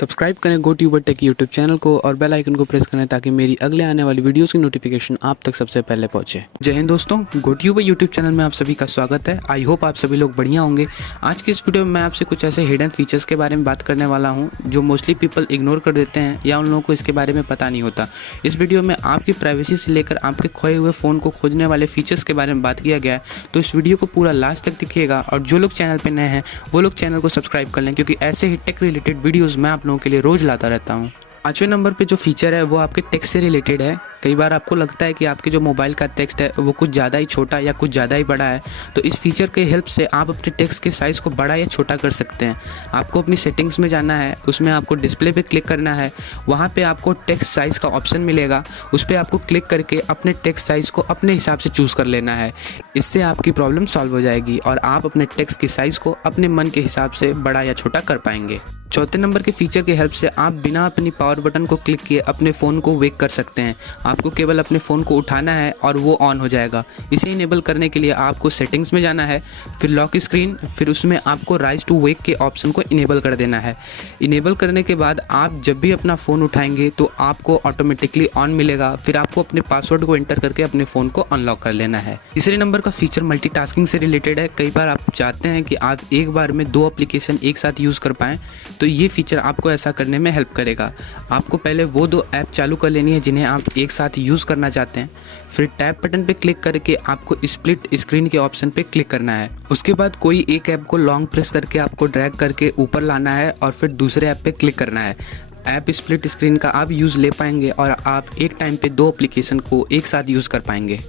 Subscribe करें GoTuberTech YouTube channel को और बेल आइकन को प्रेस करें ताकि मेरी अगले आने वाली वीडियोस की नोटिफिकेशन आप तक सबसे पहले पहुंचे। जय हिंद दोस्तों, GoTuber यूट्यूब चैनल में आप सभी का स्वागत है। आई होप आप सभी लोग बढ़िया होंगे। आज की इस वीडियो में मैं आपसे कुछ ऐसे हिडन फीचर्स के बारे में बात करने वाला हूं जो मोस्टली पीपल इग्नोर कर देते हैं या उन लोगों को इसके बारे में पता नहीं होता। इस वीडियो में आपकी प्राइवेसी से लेकर आपके खोए हुए फ़ोन को खोजने वाले फीचर्स के बारे में बात किया गया है, तो इस वीडियो को पूरा लास्ट तक देखिएगा। और जो लोग चैनल पर नए हैं वो लोग चैनल को सब्सक्राइब कर लें, क्योंकि ऐसे ही टेक रिलेटेड वीडियोज़ मैं आप लोगों के लिए रोज़ लाता रहता हूँ। 5वें नंबर पे जो फीचर है वो आपके टेक्स्ट से रिलेटेड है। कई बार आपको लगता है कि आपके जो मोबाइल का टेक्स्ट है वो कुछ ज़्यादा ही छोटा या कुछ ज़्यादा ही बड़ा है, तो इस फीचर के हेल्प से आप अपने टेक्स्ट के साइज़ को बड़ा या छोटा कर सकते हैं। आपको अपनी सेटिंग्स में जाना है, उसमें आपको डिस्प्ले पे क्लिक करना है, वहाँ पे आपको टेक्स्ट साइज़ का ऑप्शन मिलेगा, उस पर आपको क्लिक करके अपने टेक्स्ट साइज़ को अपने हिसाब से चूज़ कर लेना है। इससे आपकी प्रॉब्लम सॉल्व हो जाएगी और आप अपने टेक्स्ट के साइज़ को अपने मन के हिसाब से बड़ा या छोटा कर पाएंगे। 4थे नंबर के फीचर की हेल्प से आप बिना अपनी पावर बटन को क्लिक किए अपने फ़ोन को वेक कर सकते हैं। आपको केवल अपने फ़ोन को उठाना है और वो ऑन हो जाएगा। इसे इनेबल करने के लिए आपको सेटिंग्स में जाना है, फिर लॉक स्क्रीन, फिर उसमें आपको राइज टू वेक के ऑप्शन को इनेबल कर देना है। इनेबल करने के बाद आप जब भी अपना फ़ोन उठाएंगे तो आपको ऑटोमेटिकली ऑन मिलेगा। फिर आपको अपने पासवर्ड को एंटर करके अपने फ़ोन को अनलॉक कर लेना है। तीसरे नंबर का फीचर मल्टीटास्किंग से रिलेटेड है। कई बार आप चाहते हैं कि आप एक बार में 2 एप्लीकेशन एक साथ यूज़ कर पाएँ, तो ये फीचर आपको ऐसा करने में हेल्प करेगा। आपको पहले वो 2 ऐप चालू कर लेनी है जिन्हें आप एक साथ यूज़ करना चाहते हैं, फिर टैब बटन पे क्लिक करके आपको स्प्लिट स्क्रीन के ऑप्शन पे क्लिक करना है। उसके बाद कोई एक ऐप को लॉन्ग प्रेस करके आपको ड्रैग करके ऊपर लाना है और फिर दूसरे ऐप पे क्लिक करना है। ऐप स्प्लिट स्क्रीन का आप यूज़ ले पाएंगे और आप एक टाइम पे 2 एप्लीकेशन को एक साथ यूज़ कर पाएंगे।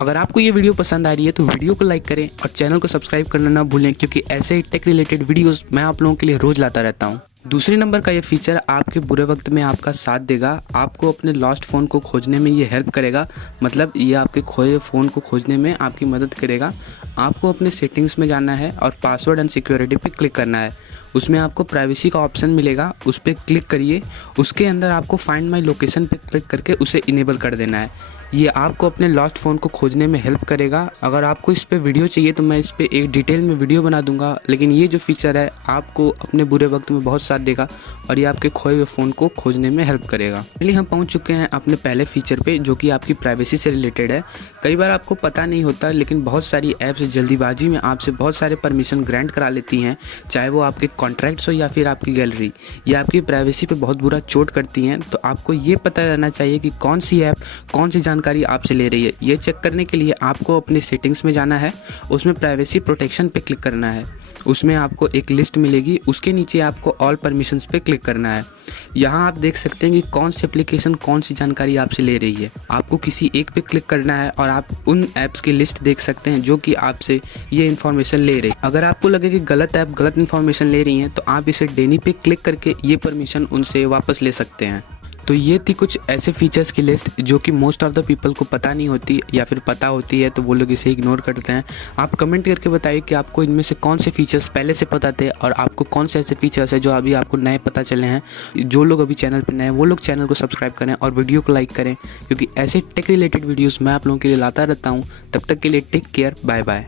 अगर आपको ये वीडियो पसंद आ रही है तो वीडियो को लाइक करें और चैनल को सब्सक्राइब करना ना भूलें, क्योंकि ऐसे ही टेक रिलेटेड वीडियोस मैं आप लोगों के लिए रोज़ लाता रहता हूँ। दूसरे नंबर का ये फीचर आपके बुरे वक्त में आपका साथ देगा। आपको अपने लॉस्ट फ़ोन को खोजने में ये हेल्प करेगा, मतलब ये आपके खोए फ़ोन को खोजने में आपकी मदद करेगा। आपको अपने सेटिंग्स में जाना है और पासवर्ड एंड सिक्योरिटी पे क्लिक करना है। उसमें आपको प्राइवेसी का ऑप्शन मिलेगा, उस पर क्लिक करिए। उसके अंदर आपको फाइंड माई लोकेशन पे क्लिक करके उसे इनेबल कर देना है। ये आपको अपने लॉस्ट फ़ोन को खोजने में हेल्प करेगा। अगर आपको इस पे वीडियो चाहिए तो मैं इस पे एक डिटेल में वीडियो बना दूंगा, लेकिन ये जो फीचर है आपको अपने बुरे वक्त में बहुत साथ देगा और ये आपके खोए हुए फ़ोन को खोजने में हेल्प करेगा। चलिए हम पहुंच चुके हैं अपने पहले फीचर पे, जो कि आपकी प्राइवेसी से रिलेटेड है। कई बार आपको पता नहीं होता, लेकिन बहुत सारी ऐप्स जल्दीबाजी में आपसे बहुत सारे परमिशन ग्रांट करा लेती हैं, चाहे वो आपके कॉन्ट्रैक्ट्स हो या फिर आपकी गैलरी। ये आपकी प्राइवेसी पे बहुत बुरा चोट करती हैं। तो आपको ये पता रहना चाहिए कि कौन सी ऐप कौन सी जानकारी आपसे ले रही है। ये चेक करने के लिए आपको अपने सेटिंग्स में जाना है, उसमें प्राइवेसी प्रोटेक्शन पे क्लिक करना है। उसमें आपको एक लिस्ट मिलेगी, उसके नीचे आपको ऑल परमिशंस पे क्लिक करना है। यहाँ आप देख सकते हैं कि कौन सी एप्लीकेशन कौन सी जानकारी आपसे ले रही है। आपको किसी एक पे क्लिक करना है और आप उन ऐप्स की लिस्ट देख सकते हैं जो कि आपसे ये इन्फॉर्मेशन ले रही है। अगर आपको लगे कि गलत ऐप गलत इन्फॉर्मेशन ले रही हैं, तो आप इसे डेनी पे क्लिक करके ये परमिशन उनसे वापस ले सकते हैं। तो ये थी कुछ ऐसे फीचर्स की लिस्ट जो कि मोस्ट ऑफ द पीपल को पता नहीं होती, या फिर पता होती है तो वो लोग इसे इग्नोर करते हैं। आप कमेंट करके बताइए कि आपको इनमें से कौन से फीचर्स पहले से पता थे और आपको कौन से ऐसे फीचर्स है जो अभी आपको नए पता चले हैं। जो लोग अभी चैनल पर नए हैं वो लोग चैनल को सब्सक्राइब करें और वीडियो को लाइक करें, क्योंकि ऐसे टेक रिलेटेड वीडियोज़ मैं आप लोगों के लिए लाता रहता हूँ। तब तक के लिए टेक केयर, बाय बाय।